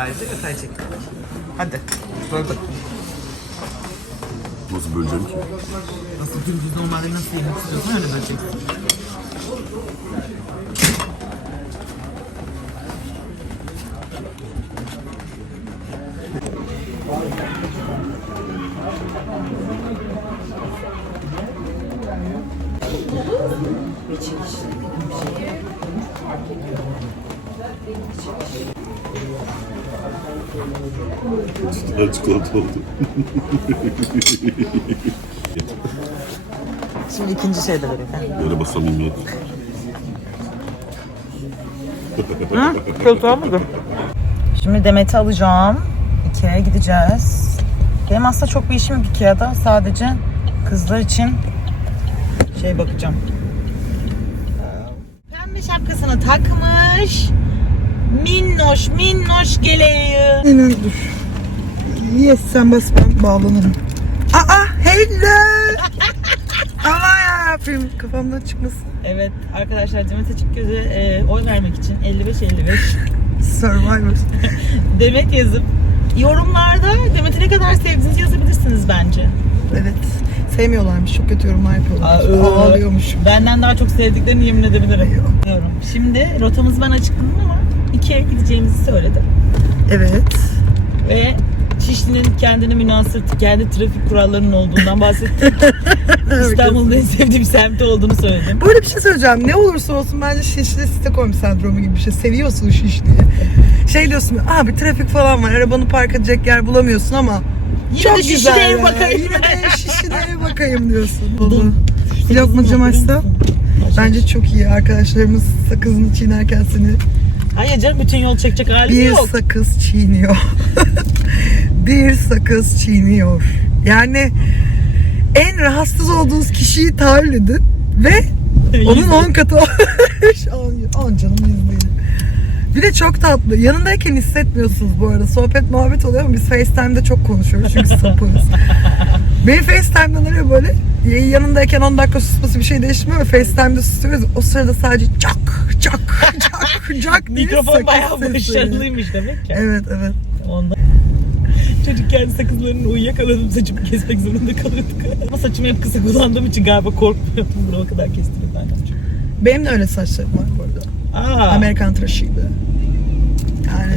Ayrıca detay çek. Hadi. Böldüm. Nasıl böleceğim ki? Nasıl dümdüz normalde nasıl yemek istiyorsan öyle böleceksin. Her çikolata oldu. Şimdi ikinci şey de vereyim. Merhaba samimiyet. Kötü olmadı. Şimdi Demet'i alacağım. Ikea'ya gideceğiz. Benim aslında çok bir işim yok Ikea'da. Sadece kızlar için şey bakacağım. Pembe şapkasını takmış. Minnoş minnoş geleği. Aynen dur. Yes sen bas ben bağlanırım. Aa hello. Ama ya film kafamdan çıkmasın. Evet arkadaşlar Demet Açıkgöz'e e, oy vermek için 55-55 Survivor. Demet yazıp yorumlarda Demet'i ne kadar sevdiğinizi yazabilirsiniz bence. Evet. Sevmiyorlarmış. Çok kötü yorumlar yapıyorlar. Aa, Ağlıyormuş. Benden daha çok sevdiklerini yemin edebilirim. Diyorum. Şimdi rotamızı ben açıkladım ama ikiye gideceğimizi söyledim. Evet. Ve Şişli'nin kendine münasır kendi trafik kurallarının olduğundan bahsettim. İstanbul'un en sevdiğim semti olduğunu söyledim. Böyle bir şey söyleyeceğim. Ne olursa olsun bence Şişli Stockholm sendromu gibi bir şey. Seviyorsun Şişli'yi. Şey diyorsun abi trafik falan var. Arabanı park edecek yer bulamıyorsun ama Yine çok de güzel Şişli'ye bakayım. Yine de Şişli'ye bakayım diyorsun. Buldum. Bir lokmacı açsa bence çok iyi. Arkadaşlarımız sakızını çiğnerken seni Hayır canım bütün yol çekecek halim bir yok. sakız çiğniyor. bir sakız çiğniyor. Yani en rahatsız olduğunuz kişiyi tahayyül edin ve onun 10 katı olmuş. 10 canım değil. Bir de çok tatlı. Yanındayken hissetmiyorsunuz bu arada. Sohbet muhabbet oluyor ama biz FaceTime'da çok konuşuyoruz çünkü sapığız. Benim FaceTime'dan arıyor böyle. Yanındayken 10 dakika susması bir şey değişmiyor ve FaceTime'da susuyoruz. O sırada sadece çak çak çak diye Mikrofon sakız bayağı sesleri. başarılıymış demek ki. Evet evet. Ondan. Çocukken sakızlarını uyuyakaladım saçımı kesmek zorunda kalıyorduk. Ama saçımı hep kısa kullandığım için galiba korkmuyordum bunu o kadar kestirip benden çok. Benim de öyle saçlarım var bu arada. Aa, Amerikan tıraşıydı. Yani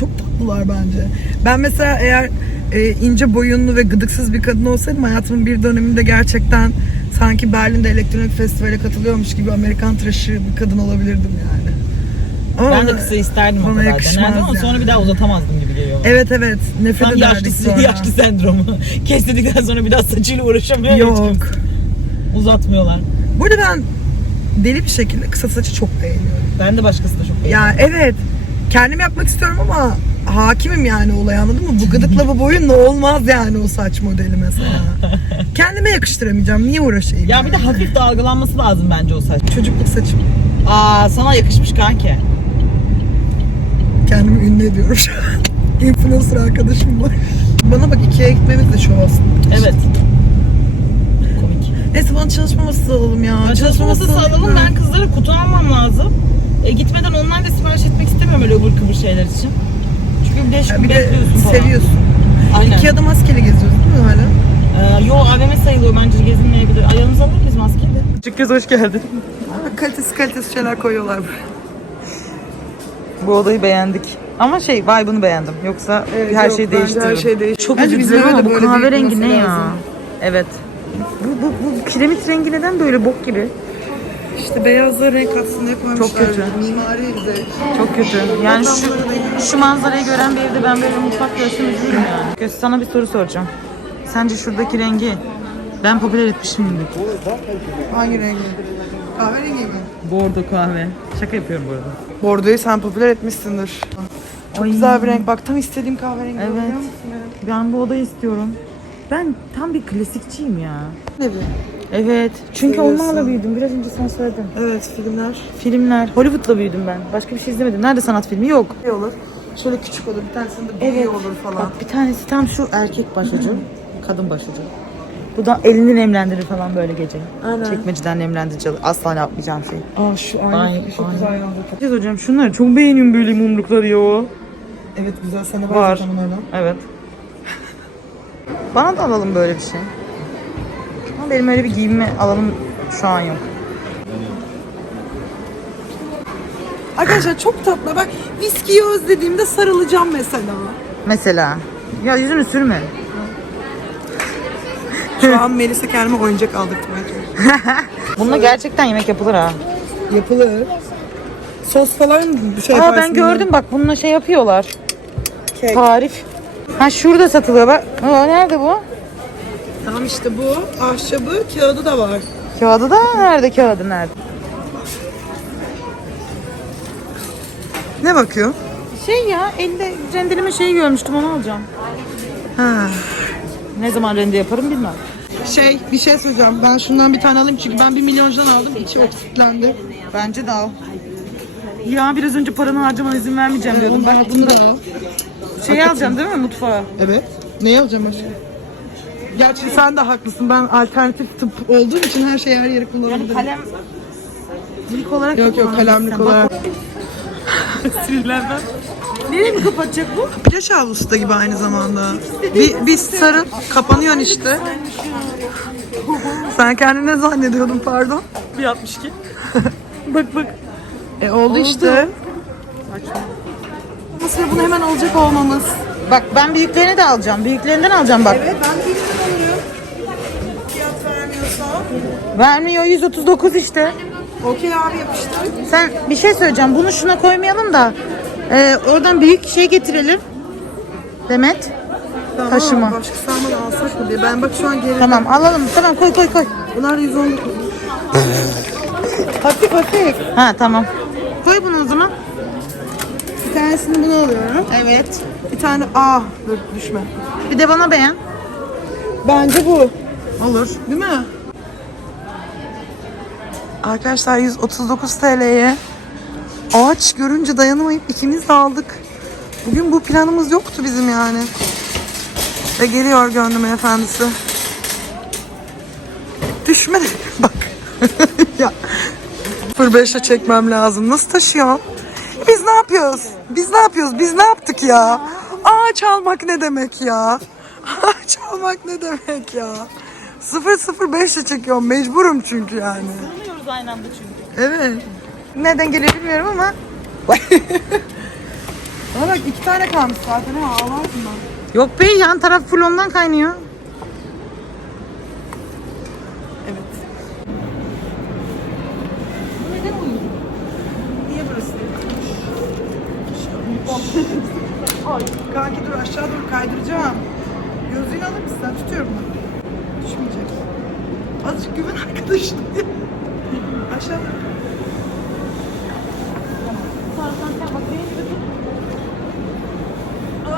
çok tatlılar bence. Ben mesela eğer e, ince boyunlu ve gıdıksız bir kadın olsaydım hayatımın bir döneminde gerçekten sanki Berlin'de elektronik festivale katılıyormuş gibi Amerikan tıraşı bir kadın olabilirdim yani. Ben de kısa isterdim o kadar denerdim ama sonra bir daha uzatamazdım gibi geliyor. bana. Evet evet nefret Tam ederdik yaşlı, sonra. yaşlı sendromu. Kestirdikten sonra bir daha saçıyla uğraşamıyor. hiç Yok. kimse. Uzatmıyorlar. Burada ben deli bir şekilde kısa saçı çok beğeniyorum. Ben de başkası da çok beğeniyorum. Ya evet. Kendim yapmak istiyorum ama hakimim yani olaya anladın mı? Bu gıdıkla bu boyunla olmaz yani o saç modeli mesela. Kendime yakıştıramayacağım. Niye uğraşayım? Ya bir de yani? hafif dalgalanması lazım bence o saç. Çocukluk saçım. Aa sana yakışmış kanki. Kendimi ünlü ediyorum şu an. Influencer arkadaşım var. Bana bak Ikea'ya gitmemiz de şov aslında. Evet. Komik. Neyse bana çalışma masası alalım ya. Ben çalışma masası alalım. Ben kızlara kutu almam lazım. E, gitmeden onlar da sipariş etmek istemiyorum öyle ıvır kıvır şeyler için. Çünkü bir değişik Ya bir de bekliyorsun falan. seviyorsun. Aynen. Ikea'da maskeli geziyoruz değil mi hala? Ee, yo AVM sayılıyor bence gezilmeyebilir. Ayağımıza alır mıyız maskeyi de? Küçük kız hoş geldin. Ama kalitesiz kalitesiz şeyler koyuyorlar buraya. Bu odayı beğendik. Ama şey vibe'ını beğendim. Yoksa Evet, her yok, şey bence değiştiririm. her şey değiş- Çok Bence bizim öyle ama bu böyle kahverengi ne ya? lazım. Evet. Bu, bu, bu kiremit rengi neden böyle bok gibi? İşte beyazla renk aslında koymuşlar. Çok kötü. Mimari bize. Çok kötü. Yani şu, şu manzarayı gören bir evde ben böyle mutfak görsem üzülürüm yani. Göz sana bir soru soracağım. Sence şuradaki rengi ben popüler etmişim mi? Hangi rengi? Kahverengi mi? Bordo kahve. Şaka yapıyorum bu arada. Bordoyu sen popüler etmişsindir. Çok Ay. güzel bir renk. Bak tam istediğim kahverengi. Evet. biliyor musun ya? Ben bu odayı istiyorum. Ben tam bir klasikçiyim ya. Ne bir? Evet. Çünkü onlarla büyüdüm. Biraz önce sen söyledin. Evet filmler. Filmler. Hollywood'la büyüdüm ben. Başka bir şey izlemedim. Nerede sanat filmi? Yok. Ne olur? Şöyle küçük olur. Bir tanesinde büyüğü Evet. olur falan. Bak bir tanesi tam şu erkek başucu. kadın başucu. Bu da elini nemlendirir falan böyle gece. Aynen. Çekmeceden nemlendirici alır. Asla yapmayacağım şey. Aa şu aynı. Çok aynen. güzel yandı. Siz hocam şunları çok beğeniyorum böyle mumlukları ya. Evet güzel sana var, Var. zaten bunlardan. Evet. Bana da alalım böyle bir şey. Ama benim öyle bir giyinme alanım şu an yok. Arkadaşlar çok tatlı. Bak viskiyi özlediğimde sarılacağım mesela. Mesela. Ya yüzünü sürme. Şu an Melisa kendime oyuncak aldırtmaya çalışıyor. Bununla gerçekten yemek yapılır ha. Yapılır. Sos falan bir şey Aa ben gördüm bak bununla şey yapıyorlar. Kek. Tarif. Ha şurada satılıyor bak. Aa, nerede bu? Tamam işte bu. Ahşabı, kağıdı da var. Kağıdı da nerede kağıdı nerede? Ne bakıyor? Şey ya elde rendeleme şeyi görmüştüm onu alacağım. Ha. Ne zaman rende yaparım bilmem. Şey bir şey söyleyeceğim. Ben şundan bir tane alayım çünkü ben bir milyoncudan aldım. İçi oksitlendi. Bence de al. Ya biraz önce paranı harcamana izin vermeyeceğim diyordum. Bak bunu da al. şey alacağım değil mi mutfağa? Evet. Neyi alacağım başka? Gerçi sen de haklısın. Ben alternatif tıp olduğum için her şeyi her yere kullanabilirim. Kalem lik olarak Yok yok kalemlik olarak. Sinirlerden. Nereye mi kapatacak bu? Plaj havlusu da gibi aynı zamanda. Bir, bir sarın kapanıyor işte. Sen kendini ne zannediyordun pardon? Bir 62. bak bak. E oldu, işte. Nasıl bunu hemen alacak olmamız? Bak ben büyüklerini de alacağım. Büyüklerinden alacağım bak. Evet ben de alıyorum. Fiyat vermiyorsa. Vermiyor 139 işte. Okey abi yapıştır. Sen bir şey söyleyeceğim. Bunu şuna koymayalım da e, oradan büyük şey getirelim. Demet. Tamam, Taşıma. Başka sarma da alsak mı diye. Ben bak şu an geri. Tamam alalım. Tamam koy koy koy. Bunlar da 119. Hafif hafif. Ha tamam. Koy bunu o zaman. Bir tanesini bunu alıyorum. Evet. Bir tane ah dur düşme. Bir de bana beğen. Bence bu. Olur. Değil mi? Arkadaşlar 139 TL'ye ağaç görünce dayanamayıp ikimiz de aldık. Bugün bu planımız yoktu bizim yani. Ve geliyor gönlüm efendisi. Düşme bak. ya 05'e çekmem lazım. Nasıl taşıyor? Biz ne yapıyoruz? Biz ne yapıyoruz? Biz ne yaptık ya? Ağaç almak ne demek ya? Ağaç almak ne demek ya? 005'e çekiyorum. Mecburum çünkü yani. Sığmıyoruz aynı anda çünkü. Evet. Nereden geliyor bilmiyorum ama. Bana bak iki tane kalmış zaten ha ağlarsın ben. Yok be yan taraf full ondan kaynıyor. Evet. Niye burası? Ay kanki dur aşağı doğru kaydıracağım. Gözlüğünü alır mısın? Sen tutuyorum ben. Düşmeyecek. Azıcık güven arkadaşım. aşağı doğru.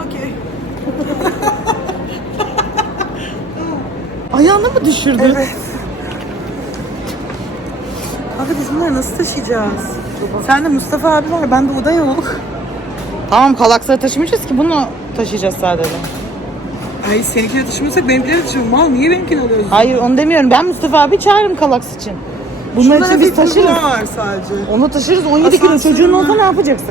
Okey. Ayağını mı düşürdün? Evet. Abi biz bunları nasıl taşıyacağız? Sen de Mustafa abi var, ben de Uday yok. Tamam kalaksları taşımayacağız ki bunu taşıyacağız sadece. Ay seninkileri taşımıyorsak benimkileri taşıyorum. Mal niye benimkini alıyorsun? Hayır onu demiyorum. Ben Mustafa abi çağırırım kalaks için. Bunlar Şunlara için bir biz taşırız. taşırız. var sadece. Onu taşırız 17 kilo Asansörü çocuğun olsa var. ne yapacaksın?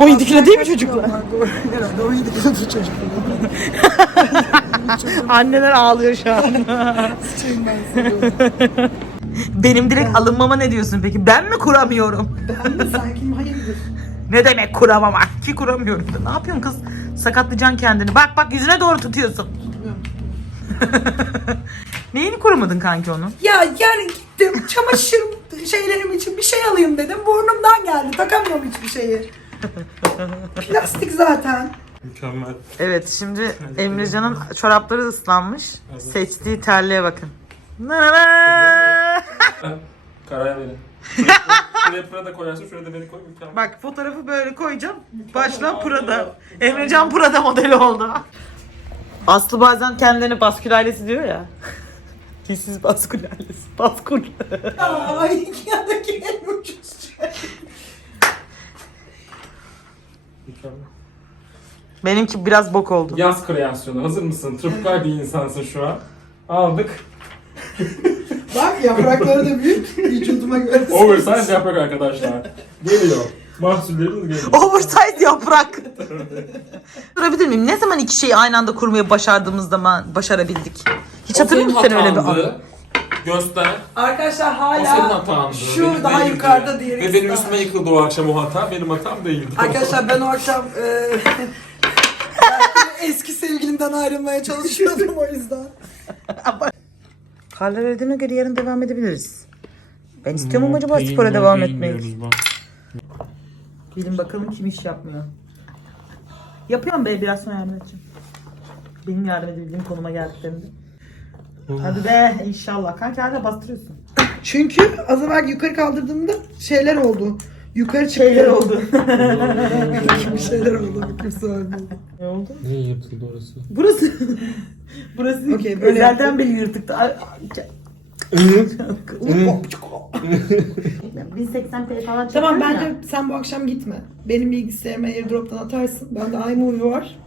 17 kilo değil mi çocuklar? Herhalde 17 kilo bir çocuk. Anneler ağlıyor şu an. Sıçayım ben sana. Benim direkt alınmama ne diyorsun peki? Ben mi kuramıyorum? Ben mi sanki hayırdır? Ne demek kuramama? Ki kuramıyorum. Ne yapıyorsun kız? Sakatlayacaksın kendini. Bak bak yüzüne doğru tutuyorsun. Neyini kuramadın kanki onu? Ya yani gittim çamaşır şeylerim için bir şey alayım dedim. Burnumdan geldi. Takamıyorum hiçbir şeyi. Plastik zaten. Mükemmel. Evet şimdi Emrecan'ın çorapları ıslanmış. Seçtiği terliğe bakın. Karar verin. Şuraya Prada koyarsın, şuraya da beni koy. Mükemmel. Bak fotoğrafı böyle koyacağım. Başla Pıra'da. Emrecan Pıra'da modeli oldu. Aslı bazen kendilerine baskül ailesi diyor ya. Dilsiz baskül ailesi. Baskül. Ay en ucuz şey. Mükemmel. Benimki biraz bok oldu. Yaz kreasyonu. Hazır mısın? Tropikal bir insansın şu an. Aldık. Bak yaprakları da büyük. Vücuduma göre. Oversize yaprak arkadaşlar. Geliyor. Mahsulleriniz geliyor. Oversize yaprak. Durabilir miyim? Ne zaman iki şeyi aynı anda kurmayı başardığımız zaman başarabildik? Hiç hatırlıyor musun sen öyle bir anı? Göster. Arkadaşlar O senin hala hatandı. şu benim daha değildi. yukarıda diğeri Ve benim üstüme yıkıldı o akşam o hata. Benim hatam değildi. Arkadaşlar ben o akşam e, sevgilimden ayrılmaya çalışıyordum o yüzden. Karlar ödeme göre yarın devam edebiliriz. Ben istiyorum ama acaba spora devam etmeyi. Gelin bakalım kim iş yapmıyor. Yapıyorum be biraz sonra yardım edeceğim. Benim yardım edebildiğim konuma geldiklerinde. Hadi be inşallah. Kanka hala bastırıyorsun. Çünkü az evvel yukarı kaldırdığımda şeyler oldu. Yukarı çıktı. Şeyler oldu. bir şeyler oldu. Kimse ölmedi. ne oldu? Ne yırtıldı orası? Burası Burası Okey, böyle özelden beri yırtıktı. Ay, 1080p falan Tamam çekiyorum ya. bence sen bu akşam gitme. Benim bilgisayarıma airdrop'tan atarsın. Bende iMovie var.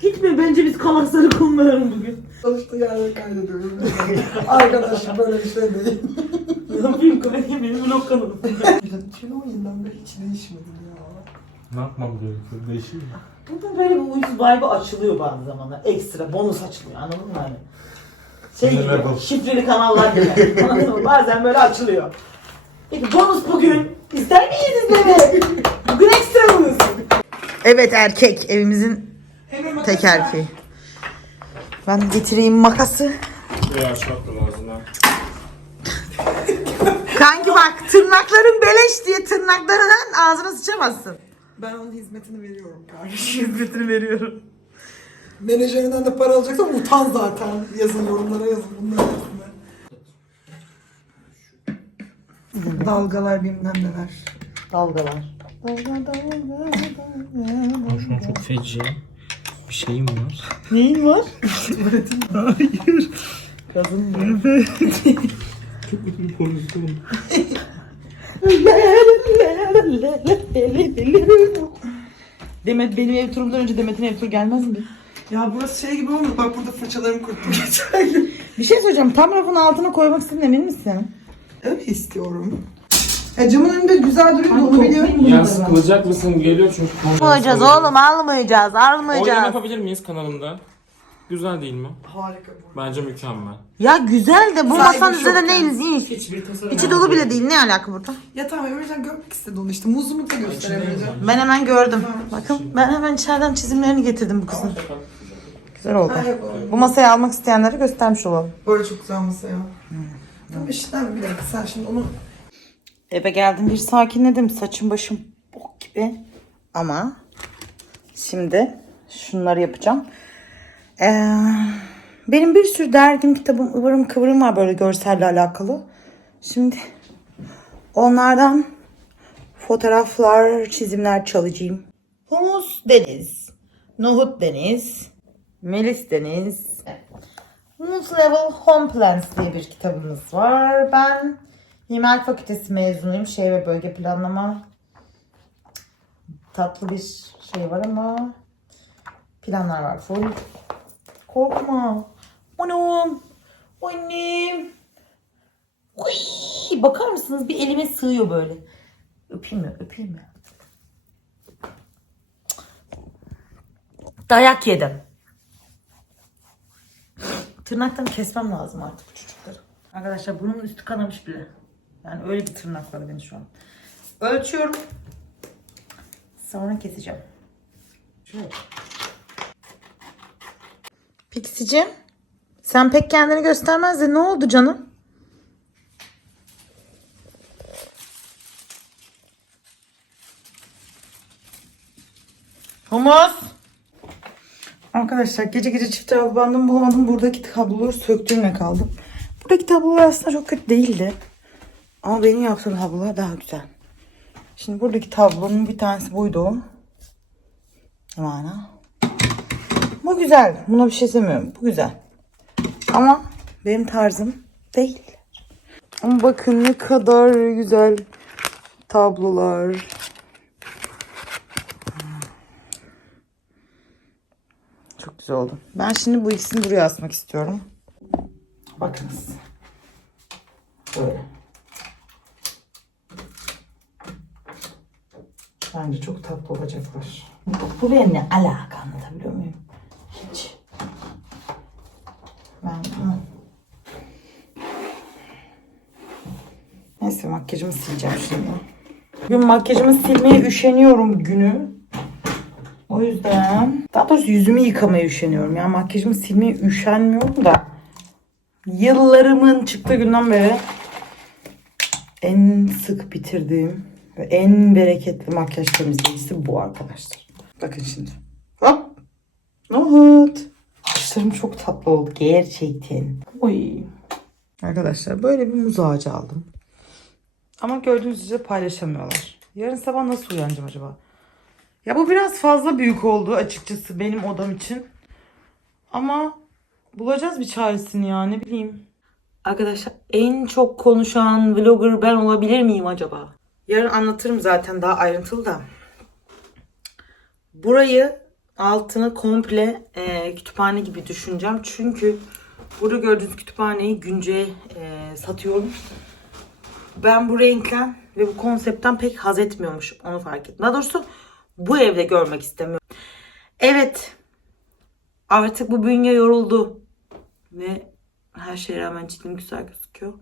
Gitme bence biz kalasları kullanalım bugün. Çalıştığı yerde kaydediyorum. Arkadaşlar böyle bir şey değil. Yapayım koyayım benim vlog kanalım. 2017'den beri hiç değişmedim ya. Ne yapmam gerekiyor? Değişir mi? Burada böyle bir uyuz vibe açılıyor bazı zamanlar. Ekstra bonus açılıyor anladın mı hani? Şey gibi, şifreli kanallar gibi. Anladın mı? Bazen böyle açılıyor. Peki bonus bugün. İster miyiz izleme? Bugün ekstra bonus. Evet erkek evimizin tek erkeği. Ben getireyim makası. Veya şapka ağzına. Kanki bak tırnakların beleş diye tırnaklarının ağzına sıçamazsın. Ben onun hizmetini veriyorum kardeşim. Hizmetini veriyorum. Menajerinden de para alacaksan utan zaten. Yazın yorumlara yazın bunların hepsine. Dalgalar bilmem neler. Dalgalar. Şu an çok feci. Bir şeyim var. Neyin var? Hayır. Kadın mı? Çok Demet benim ev turumdan önce Demet'in ev turu gelmez mi? Ya burası şey gibi olmuyor. Bak burada fırçalarımı kuruttum geçen gün. Bir şey söyleyeceğim. Tam rafın altına koymak istedin emin misin? Öyle istiyorum. E camın önünde güzel duruyor da onu biliyorum. Ya sıkılacak mısın? Geliyor çünkü. Almayacağız oğlum almayacağız almayacağız. yapabilir miyiz kanalımda? Güzel değil mi? Harika bu. Bence mükemmel. Ya güzel de bu Saygı masanın üzerinde şoktan. neyiz iş? Hiçbir tasarım İçi dolu bile değil ne alaka burada? Ya tamam Emrecan görmek istedi onu işte. Muzumu da gösteremeyeceğim. Ben hemen gördüm. Bakın ben hemen içeriden çizimlerini getirdim bu kızın. Güzel oldu. Ha. Bu masayı almak isteyenlere göstermiş olalım. Böyle çok güzel masa ya. Tamam işte bir dakika sen şimdi onu Eve geldim bir sakinledim. Saçım başım bok gibi. Ama şimdi şunları yapacağım. Ee, benim bir sürü dergim, kitabım, ıvırım kıvırım var böyle görselle alakalı. Şimdi onlardan fotoğraflar, çizimler çalacağım. Humus Deniz, Nohut Deniz, Melis Deniz, Humus Level Home Plans diye bir kitabımız var. Ben Mimarlık Fakültesi mezunuyum. Şehir ve bölge planlama. Tatlı bir şey var ama planlar var full. Korkma. Anam. Annem. Uy, bakar mısınız? Bir elime sığıyor böyle. Öpeyim mi? Öpeyim mi? Dayak yedim. Tırnaklarını kesmem lazım artık bu çocukları. Arkadaşlar bunun üstü kanamış bile. Yani öyle bir tırnak var benim şu an. Ölçüyorum. Sonra keseceğim. Şöyle. Pixicim. Sen pek kendini göstermezdin. Ne oldu canım? Humus. Arkadaşlar gece gece çift taraflı bandımı bulamadım. Buradaki kabloları söktüğümle kaldım. Buradaki tablolar aslında çok kötü değildi. Ama benim yaptığım tablolar daha güzel. Şimdi buradaki tablonun bir tanesi buydu. Mana. Bu güzel. Buna bir şey demiyorum. Bu güzel. Ama benim tarzım değil. Ama bakın ne kadar güzel tablolar. Çok güzel oldu. Ben şimdi bu ikisini buraya asmak istiyorum. Bakınız. Böyle. Bence çok tatlı olacaklar. Buraya ne alaka anlatabiliyor muyum? Hiç. Ben Hı. Neyse makyajımı sileceğim şimdi. Bugün makyajımı silmeye üşeniyorum günü. O yüzden daha doğrusu yüzümü yıkamaya üşeniyorum. Yani makyajımı silmeye üşenmiyorum da yıllarımın çıktığı günden beri en sık bitirdiğim ve en bereketli makyaj temizleyicisi bu arkadaşlar. Bakın şimdi. Hop. Nohut. Saçlarım çok tatlı oldu gerçekten. Oy. Arkadaşlar böyle bir muz ağacı aldım. Ama gördüğünüz üzere paylaşamıyorlar. Yarın sabah nasıl uyanacağım acaba? Ya bu biraz fazla büyük oldu açıkçası benim odam için. Ama bulacağız bir çaresini ya ne bileyim. Arkadaşlar en çok konuşan vlogger ben olabilir miyim acaba? Yarın anlatırım zaten daha ayrıntılı da. Burayı altını komple e, kütüphane gibi düşüneceğim. Çünkü burada gördüğünüz kütüphaneyi günce e, satıyorum. Ben bu renkten ve bu konseptten pek haz etmiyormuşum. Onu fark ettim. Daha doğrusu bu evde görmek istemiyorum. Evet. Artık bu bünye yoruldu. Ve her şeye rağmen cildim güzel gözüküyor.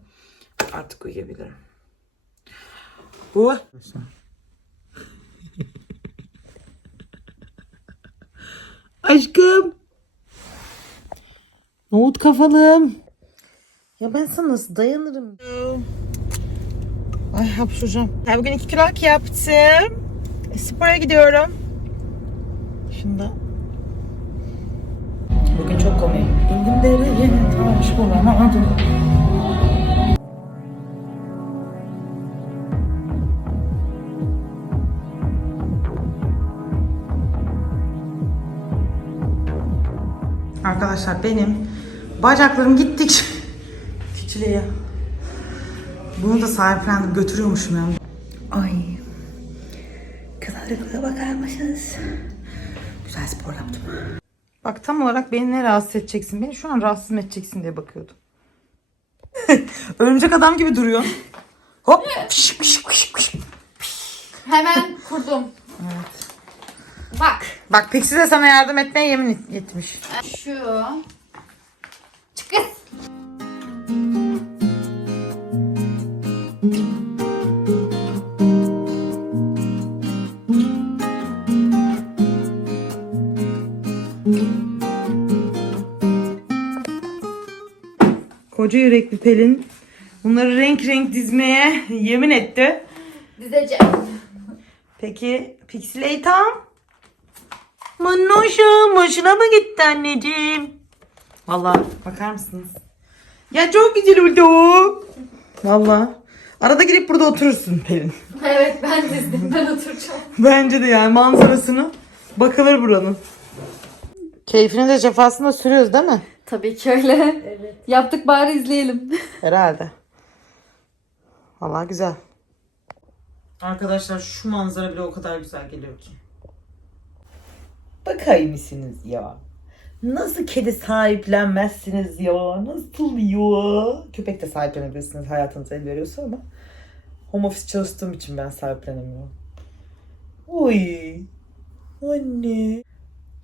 Artık uyuyabilirim. Bu. Aşkım. Nohut kafalım. Ya ben sana nasıl dayanırım? Ay hapşuracağım. Ben bugün iki kiloluk yaptım. E, spora gidiyorum. Şunda. Bugün çok komik. İndim dereye taş bulamadım. Arkadaşlar benim bacaklarım gittikçe küçülüyor. Bunu da sahiplendim götürüyormuşum yani. Ay. Kızarıklığa bakar mısınız? Güzel spor yaptım. Bak tam olarak beni ne rahatsız edeceksin? Beni şu an rahatsız mı edeceksin diye bakıyordum. Örümcek adam gibi duruyor. Hop. Fış, fış, fış, fış. Hemen kurdum. Bak. Bak Pixie de sana yardım etmeye yemin etmiş. Şu. Çık kız. Koca yürekli Pelin bunları renk renk dizmeye yemin etti. Dizeceğim. Peki Pixie tam? Manoşum hoşuna mı gitti anneciğim? Vallahi bakar mısınız? Ya çok güzel oldu. Vallahi. Arada girip burada oturursun Pelin. Evet ben dizdim. Ben oturacağım. Bence de yani manzarasını bakılır buranın. Keyfini de cefasını da sürüyoruz değil mi? Tabii ki öyle. Evet. Yaptık bari izleyelim. Herhalde. Vallahi güzel. Arkadaşlar şu manzara bile o kadar güzel geliyor ki. Bakar mısınız ya? Nasıl kedi sahiplenmezsiniz ya? Nasıl ya? Köpek de sahiplenebilirsiniz hayatınız el veriyorsa ama home office çalıştığım için ben sahiplenemiyorum. Oy. Anne.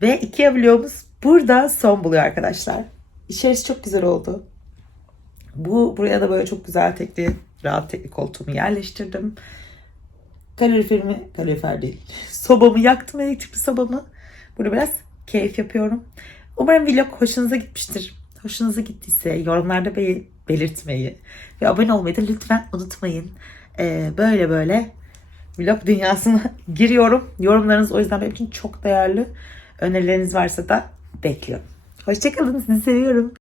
Ve iki vlogumuz burada son buluyor arkadaşlar. İçerisi çok güzel oldu. Bu buraya da böyle çok güzel tekli, rahat tekli koltuğumu yerleştirdim. Kaloriferimi, kalorifer değil. Sobamı yaktım, elektrikli sobamı. Burada biraz keyif yapıyorum. Umarım vlog hoşunuza gitmiştir. Hoşunuza gittiyse yorumlarda be- belirtmeyi ve abone olmayı da lütfen unutmayın. Ee, böyle böyle vlog dünyasına giriyorum. Yorumlarınız o yüzden benim için çok değerli. Önerileriniz varsa da bekliyorum. Hoşçakalın. Sizi seviyorum.